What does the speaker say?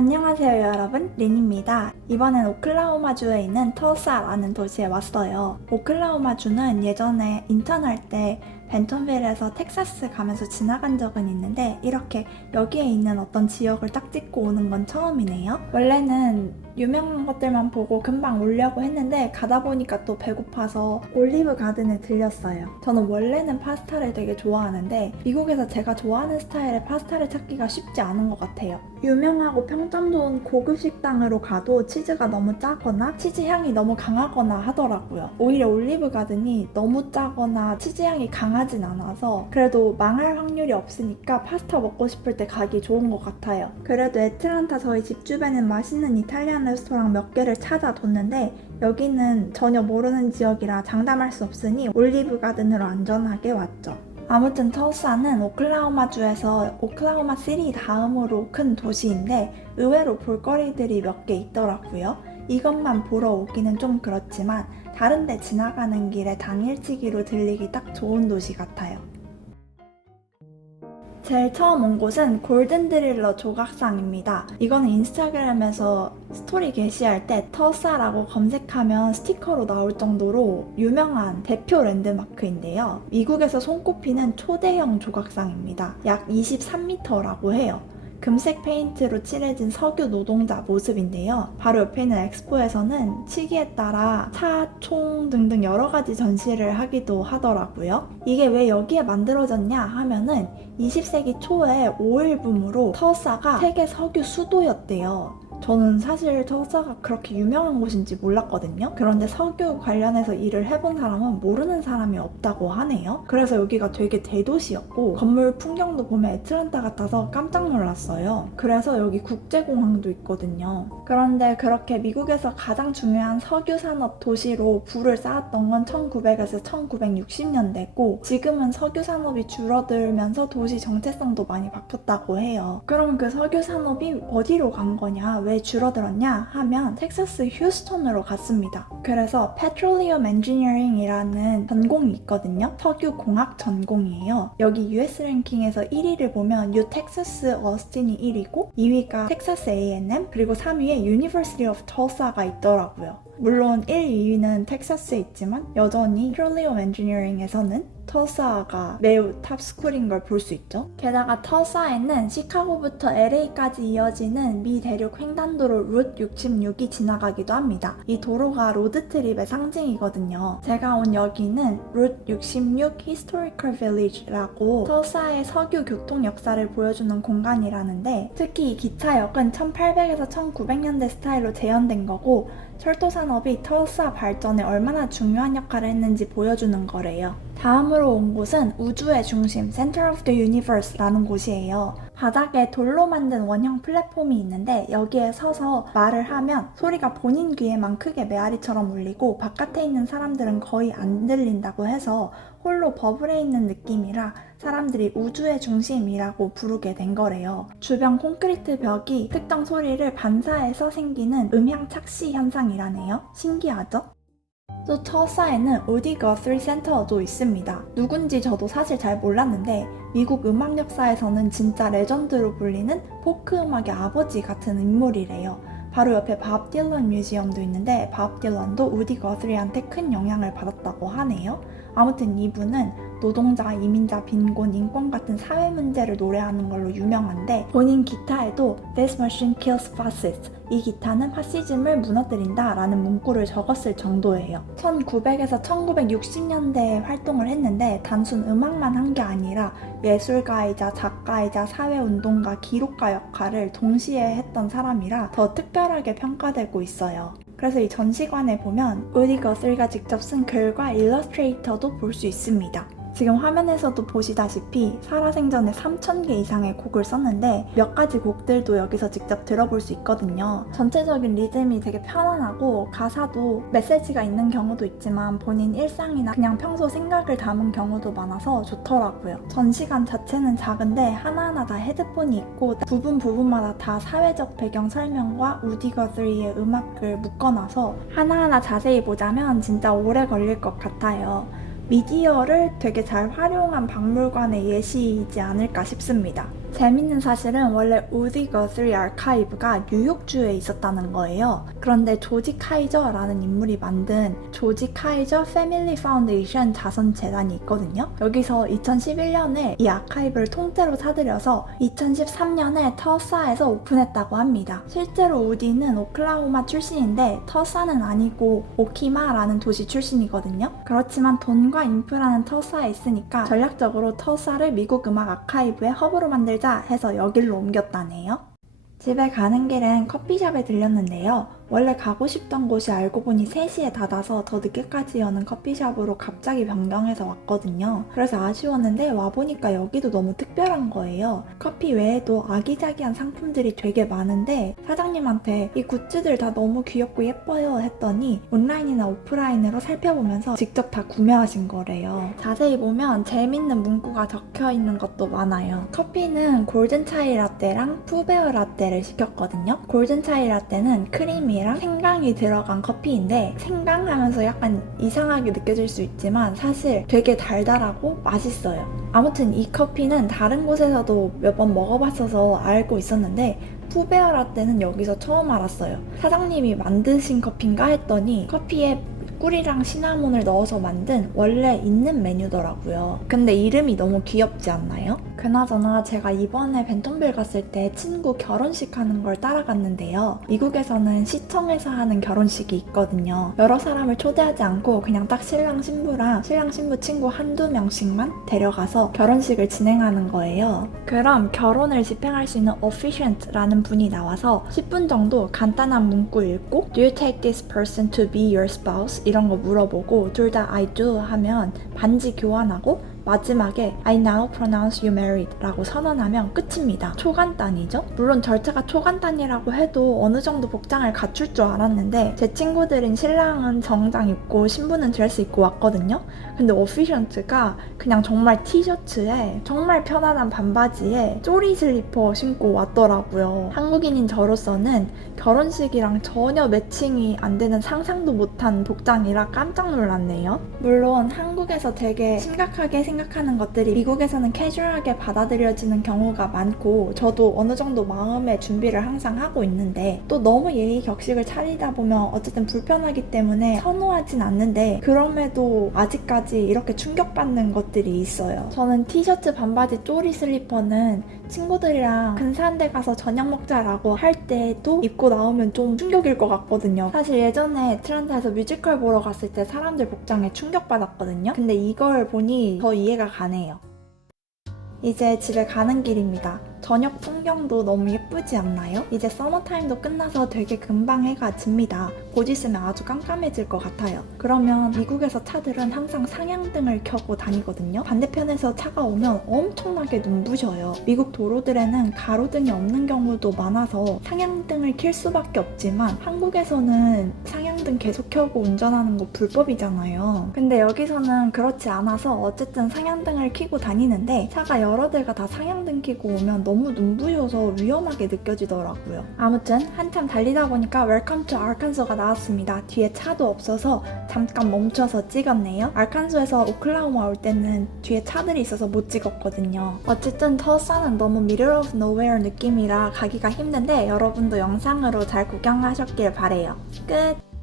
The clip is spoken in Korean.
안녕하세요 여러분, 린입니다. 이번엔 오클라호마주에 있는 터사라는 도시에 왔어요. 오클라호마주는 예전에 인턴할 때 벤턴빌에서 텍사스 가면서 지나간 적은 있는데 이렇게 여기에 있는 어떤 지역을 딱 찍고 오는 건 처음이네요. 원래는 유명한 것들만 보고 금방 오려고 했는데 가다 보니까 또 배고파서 올리브 가든에 들렸어요. 저는 원래는 파스타를 되게 좋아하는데 미국에서 제가 좋아하는 스타일의 파스타를 찾기가 쉽지 않은 것 같아요. 유명하고 평점 좋은 고급 식당으로 가도 치즈가 너무 짜거나 치즈 향이 너무 강하거나 하더라고요. 오히려 올리브 가든이 너무 짜거나 치즈 향이 강하진 않아서 그래도 망할 확률이 없으니까 파스타 먹고 싶을 때 가기 좋은 것 같아요. 그래도 애틀란타 저희 집 주변엔 맛있는 이탈리안 레스토랑 몇 개를 찾아뒀는데 여기는 전혀 모르는 지역이라 장담할 수 없으니 올리브 가든으로 안전하게 왔죠. 아무튼 터사는 오클라호마주에서 오클라호마 시티 다음으로 큰 도시인데 의외로 볼거리들이 몇 개 있더라고요. 이것만 보러 오기는 좀 그렇지만 다른 데 지나가는 길에 당일치기로 들리기 딱 좋은 도시 같아요. 제일 처음 온 곳은 골든드릴러 조각상입니다. 이거는 인스타그램에서 스토리 게시할 때 터사라고 검색하면 스티커로 나올 정도로 유명한 대표 랜드마크인데요. 미국에서 손꼽히는 초대형 조각상입니다. 약 23m라고 해요. 금색 페인트로 칠해진 석유 노동자 모습인데요. 바로 옆에 있는 엑스포에서는 시기에 따라 차, 총 등등 여러 가지 전시를 하기도 하더라고요. 이게 왜 여기에 만들어졌냐 하면은 20세기 초에 오일 붐으로 터사가 세계 석유 수도였대요. 저는 사실 터사가 그렇게 유명한 곳인지 몰랐거든요. 그런데 석유 관련해서 일을 해본 사람은 모르는 사람이 없다고 하네요. 그래서 여기가 되게 대도시였고 건물 풍경도 보면 애틀란타 같아서 깜짝 놀랐어요. 그래서 여기 국제공항도 있거든요. 그런데 그렇게 미국에서 가장 중요한 석유 산업 도시로 부를 쌓았던 건 1900에서 1960년대고 지금은 석유 산업이 줄어들면서 도시 정체성도 많이 바뀌었다고 해요. 그럼 그 석유 산업이 어디로 간 거냐? 왜 줄어들었냐 하면 텍사스 휴스턴으로 갔습니다. 그래서 Petroleum Engineering이라는 전공이 있거든요. 석유공학 전공이에요. 여기 US 랭킹에서 1위를 보면 U 텍사스 어스틴이 1위고 2위가 텍사스 A&M 그리고 3위에 University of Tulsa가 있더라고요. 물론 1, 2위는 텍사스에 있지만 여전히 Petroleum Engineering에서는 터사가 매우 탑스쿨인 걸 볼 수 있죠. 게다가 터사에는 시카고부터 LA까지 이어지는 미 대륙 횡단도로 룻 66이 지나가기도 합니다. 이 도로가 로드트립의 상징이거든요. 제가 온 여기는 룻 66 Historical Village라고 터사의 석유 교통 역사를 보여주는 공간이라는데 특히 이 기차역은 1800에서 1900년대 스타일로 재현된 거고 철도 산업이 터사 발전에 얼마나 중요한 역할을 했는지 보여주는 거래요. 다음으로 온 곳은 우주의 중심, Center of the Universe라는 곳이에요. 바닥에 돌로 만든 원형 플랫폼이 있는데 여기에 서서 말을 하면 소리가 본인 귀에만 크게 메아리처럼 울리고 바깥에 있는 사람들은 거의 안 들린다고 해서 홀로 버블에 있는 느낌이라 사람들이 우주의 중심이라고 부르게 된 거래요. 주변 콘크리트 벽이 특정 소리를 반사해서 생기는 음향 착시 현상이라네요. 신기하죠? 또 터사에는 우디 거스리 센터도 있습니다. 누군지 저도 사실 잘 몰랐는데 미국 음악 역사에서는 진짜 레전드로 불리는 포크 음악의 아버지 같은 인물이래요. 바로 옆에 밥 딜런 뮤지엄도 있는데 밥 딜런도 우디 거스리한테 큰 영향을 받았다고 하네요. 아무튼 이분은 노동자, 이민자, 빈곤, 인권 같은 사회 문제를 노래하는 걸로 유명한데 본인 기타에도 This machine kills fascists. 이 기타는 파시즘을 무너뜨린다 라는 문구를 적었을 정도예요. 1900에서 1960년대에 활동을 했는데 단순 음악만 한 게 아니라 예술가이자 작가이자 사회운동가, 기록가 역할을 동시에 했던 사람이라 더 특별하게 평가되고 있어요. 그래서 이 전시관에 보면 우디 거스리가 직접 쓴 글과 일러스트레이터도 볼 수 있습니다. 지금 화면에서도 보시다시피 살아생전에 3,000개 이상의 곡을 썼는데 몇 가지 곡들도 여기서 직접 들어볼 수 있거든요. 전체적인 리듬이 되게 편안하고 가사도 메시지가 있는 경우도 있지만 본인 일상이나 그냥 평소 생각을 담은 경우도 많아서 좋더라고요. 전시관 자체는 작은데 하나하나 다 헤드폰이 있고 부분마다 다 사회적 배경 설명과 우디 거스리의 음악을 묶어놔서 하나하나 자세히 보자면 진짜 오래 걸릴 것 같아요. 미디어를 되게 잘 활용한 박물관의 예시이지 않을까 싶습니다. 재밌는 사실은 원래 우디 거스리 아카이브가 뉴욕주에 있었다는 거예요. 그런데 조지 카이저라는 인물이 만든 조지 카이저 패밀리 파운데이션 자선재단이 있거든요. 여기서 2011년에 이 아카이브를 통째로 사들여서 2013년에 터사에서 오픈했다고 합니다. 실제로 우디는 오클라호마 출신인데 터사는 아니고 오키마라는 도시 출신이거든요. 그렇지만 돈과 인프라는 터사에 있으니까 전략적으로 터사를 미국 음악 아카이브의 허브로 만들자 해서 여길로 옮겼다네요. 집에 가는 길엔 커피숍에 들렸는데요. 원래 가고 싶던 곳이 알고 보니 3시에 닫아서 더 늦게까지 여는 커피숍으로 갑자기 변경해서 왔거든요. 그래서 아쉬웠는데 와보니까 여기도 너무 특별한 거예요. 커피 외에도 아기자기한 상품들이 되게 많은데 사장님한테 이 굿즈들 다 너무 귀엽고 예뻐요 했더니 온라인이나 오프라인으로 살펴보면서 직접 다 구매하신 거래요. 자세히 보면 재밌는 문구가 적혀있는 것도 많아요. 커피는 골든 차이 라떼랑 푸베어 라떼를 시켰거든요. 골든 차이 라떼는 크림이 랑 생강이 들어간 커피인데 생강하면서 약간 이상하게 느껴질 수 있지만 사실 되게 달달하고 맛있어요. 아무튼 이 커피는 다른 곳에서도 몇 번 먹어봤어서 알고 있었는데 푸베어 라떼는 여기서 처음 알았어요. 사장님이 만드신 커피인가 했더니 커피에 꿀이랑 시나몬을 넣어서 만든 원래 있는 메뉴더라고요. 근데 이름이 너무 귀엽지 않나요? 그나저나 제가 이번에 벤턴빌 갔을 때 친구 결혼식 하는 걸 따라갔는데요. 미국에서는 시청에서 하는 결혼식이 있거든요. 여러 사람을 초대하지 않고 그냥 딱 신랑 신부랑 신랑 신부 친구 한두 명씩만 데려가서 결혼식을 진행하는 거예요. 그럼 결혼을 집행할 수 있는 officiant라는 분이 나와서 10분 정도 간단한 문구 읽고 Do you take this person to be your spouse? 이런 거 물어보고 둘 다 I do 하면 반지 교환하고 마지막에 I now pronounce you married 라고 선언하면 끝입니다. 초간단이죠? 물론 절차가 초간단이라고 해도 어느 정도 복장을 갖출 줄 알았는데 제 친구들인 신랑은 정장 입고 신부는 드레스 입고 왔거든요. 근데 오피션트가 그냥 정말 티셔츠에 정말 편안한 반바지에 쪼리 슬리퍼 신고 왔더라고요. 한국인인 저로서는 결혼식이랑 전혀 매칭이 안 되는 상상도 못한 복장이라 깜짝 놀랐네요. 물론 한국에서 되게 심각하게 생각하는 것들이 미국에서는 캐주얼하게 받아들여지는 경우가 많고 저도 어느 정도 마음의 준비를 항상 하고 있는데 또 너무 예의 격식을 차리다 보면 어쨌든 불편하기 때문에 선호하진 않는데 그럼에도 아직까지 이렇게 충격받는 것들이 있어요. 저는 티셔츠 반바지 쪼리 슬리퍼는 친구들이랑 근사한 데 가서 저녁 먹자라고 할 때도 입고 나오면 좀 충격일 것 같거든요. 사실 예전에 애틀란타에서 뮤지컬 보러 갔을 때 사람들 복장에 충격받았거든요. 근데 이걸 보니 더 이해가 가네요. 이제 집에 가는 길입니다. 저녁 풍경도 너무 예쁘지 않나요? 이제 서머타임도 끝나서 되게 금방 해가 집니다. 곧 있으면 아주 깜깜해질 것 같아요. 그러면 미국에서 차들은 항상 상향등을 켜고 다니거든요. 반대편에서 차가 오면 엄청나게 눈부셔요. 미국 도로들에는 가로등이 없는 경우도 많아서 상향등을 켤 수밖에 없지만 한국에서는 상향등 계속 켜고 운전하는 거 불법이잖아요. 근데 여기서는 그렇지 않아서 어쨌든 상향등을 켜고 다니는데 차가 여러 대가 다 상향등 켜고 오면 너무 눈부셔서 위험하게 느껴지더라고요. 아무튼 한참 달리다 보니까 웰컴 투 아칸소가 나왔습니다. 뒤에 차도 없어서 잠깐 멈춰서 찍었네요. 아칸소에서 오클라호마 올 때는 뒤에 차들이 있어서 못 찍었거든요. 어쨌든 터사는 너무 middle of nowhere 느낌이라 가기가 힘든데 여러분도 영상으로 잘 구경하셨길 바래요. 끝!